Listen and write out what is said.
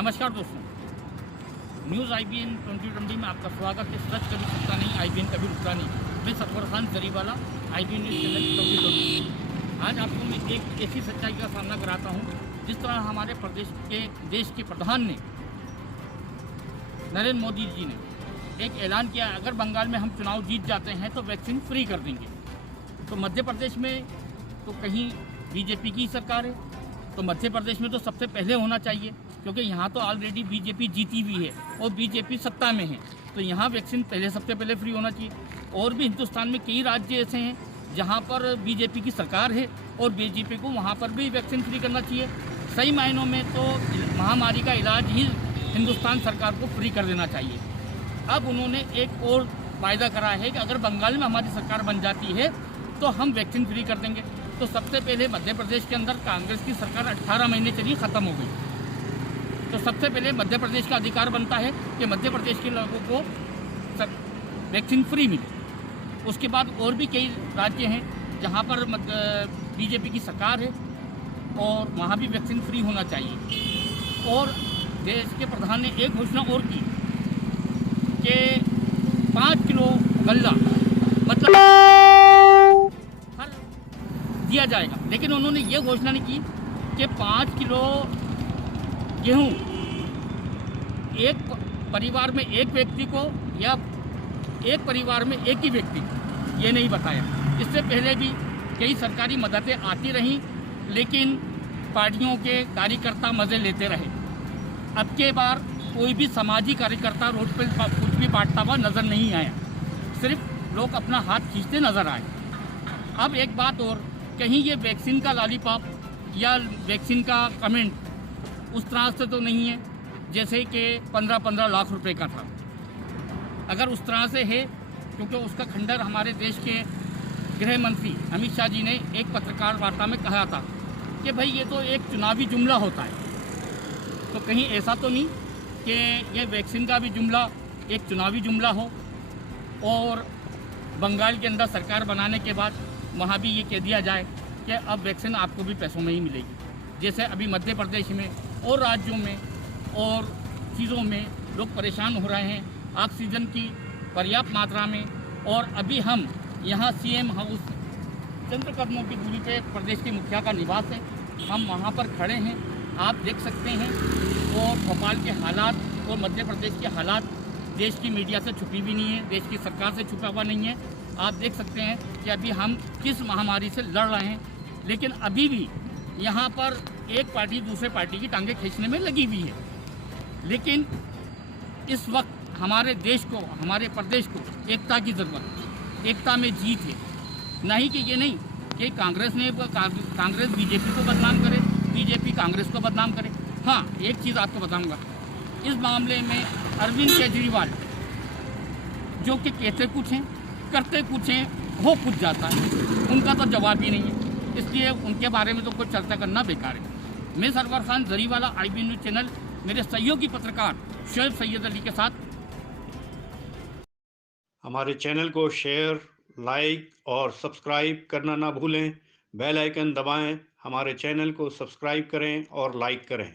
नमस्कार दोस्तों, news IBN 2020 में आपका स्वागत है। सच कभी छूटता नहीं, IBN कभी रुकता नहीं। मैं Sarwar Khan Zariwala, IBN news channel 2020। आज आपको मैं एक ऐसी सच्चाई का सामना कराता हूँ, जिस तरह हमारे देश के प्रधान ने, नरेंद्र मोदी जी ने एक ऐलान किया, अगर बंगाल में हम चुनाव जीत जाते हैं तो वैक्सीन फ्री कर देंगे। तो मध्य प्रदेश में तो कहीं BJP की सरकार है, तो मध्य प्रदेश में तो सबसे पहले होना चाहिए, क्योंकि यहाँ तो ऑलरेडी BJP जीती हुई है और BJP सत्ता में है। तो यहाँ वैक्सीन सबसे पहले फ्री होना चाहिए। और भी हिंदुस्तान में कई राज्य ऐसे हैं जहाँ पर BJP की सरकार है और BJP को वहाँ पर भी वैक्सीन फ्री करना चाहिए। सही मायनों में तो महामारी का इलाज ही हिंदुस्तान सरकार को फ्री कर देना चाहिए। अब उन्होंने एक और वायदा करा है कि अगर बंगाल में हमारी सरकार बन जाती है तो हम वैक्सीन फ्री कर देंगे। तो सबसे पहले मध्य प्रदेश के अंदर कांग्रेस की सरकार 18 महीने चली, ख़त्म हो गई। तो सबसे पहले मध्य प्रदेश का अधिकार बनता है कि मध्य प्रदेश के लोगों को वैक्सीन फ्री मिले। उसके बाद और भी कई राज्य हैं जहां पर BJP की सरकार है और वहां भी वैक्सीन फ्री होना चाहिए। और देश के प्रधान ने एक घोषणा और की कि 5 किलो गल्ला मतलब दिया जाएगा, लेकिन उन्होंने ये घोषणा नहीं की कि 5 किलो गेहूं एक परिवार में एक व्यक्ति को या एक परिवार में एक ही व्यक्ति, ये नहीं बताया। इससे पहले भी कई सरकारी मददें आती रहीं, लेकिन पार्टियों के कार्यकर्ता मज़े लेते रहे। अब के बार कोई भी सामाजिक कार्यकर्ता रोड पर कुछ भी बांटता हुआ नज़र नहीं आया, सिर्फ लोग अपना हाथ खींचते नज़र आए। अब एक बात और, कहीं ये वैक्सीन का लॉलीपॉप या वैक्सीन का कमेंट उस तरह से तो नहीं है जैसे कि 15-15 लाख रुपए का था। अगर उस तरह से है, क्योंकि उसका खंडन हमारे देश के गृह मंत्री अमित शाह जी ने एक पत्रकार वार्ता में कहा था कि भाई ये तो एक चुनावी जुमला होता है। तो कहीं ऐसा तो नहीं कि ये वैक्सीन का भी जुमला एक चुनावी जुमला हो और बंगाल के अंदर सरकार बनाने के बाद वहाँ भी ये कह दिया जाए कि अब वैक्सीन आपको भी पैसों में ही मिलेगी। जैसे अभी मध्य प्रदेश में और राज्यों में और चीज़ों में लोग परेशान हो रहे हैं ऑक्सीजन की पर्याप्त मात्रा में। और अभी हम यहाँ CM हाउस चंद्र कदमों की दूरी पे प्रदेश के मुखिया का निवास है, हम वहाँ पर खड़े हैं, आप देख सकते हैं। और भोपाल के हालात और मध्य प्रदेश के हालात देश की मीडिया से छुपी भी नहीं है, देश की सरकार से छुपा हुआ नहीं है। आप देख सकते हैं कि अभी हम किस महामारी से लड़ रहे हैं, लेकिन अभी भी यहाँ पर एक पार्टी दूसरे पार्टी की टांगें खींचने में लगी हुई है। लेकिन इस वक्त हमारे देश को, हमारे प्रदेश को एकता की ज़रूरत है, एकता में जीत है। नहीं कि ये नहीं कि कांग्रेस BJP को बदनाम करे, BJP कांग्रेस को बदनाम करे। हाँ, एक चीज़ आपको बताऊँगा, इस मामले में अरविंद केजरीवाल जो कि कहते कुछ हैं करते कुछ हैं, हो कुछ जाता है, उनका तो जवाब ही नहीं है, इसलिए उनके बारे में तो कुछ चर्चा करना बेकार है। मैं Sarwar Khan Zariwala, IBN news channel, मेरे सहयोगी पत्रकार शोएब सैयद अली के साथ। हमारे चैनल को शेयर, लाइक और सब्सक्राइब करना ना भूलें। बेल आइकन दबाएं, हमारे चैनल को सब्सक्राइब करें और लाइक करें।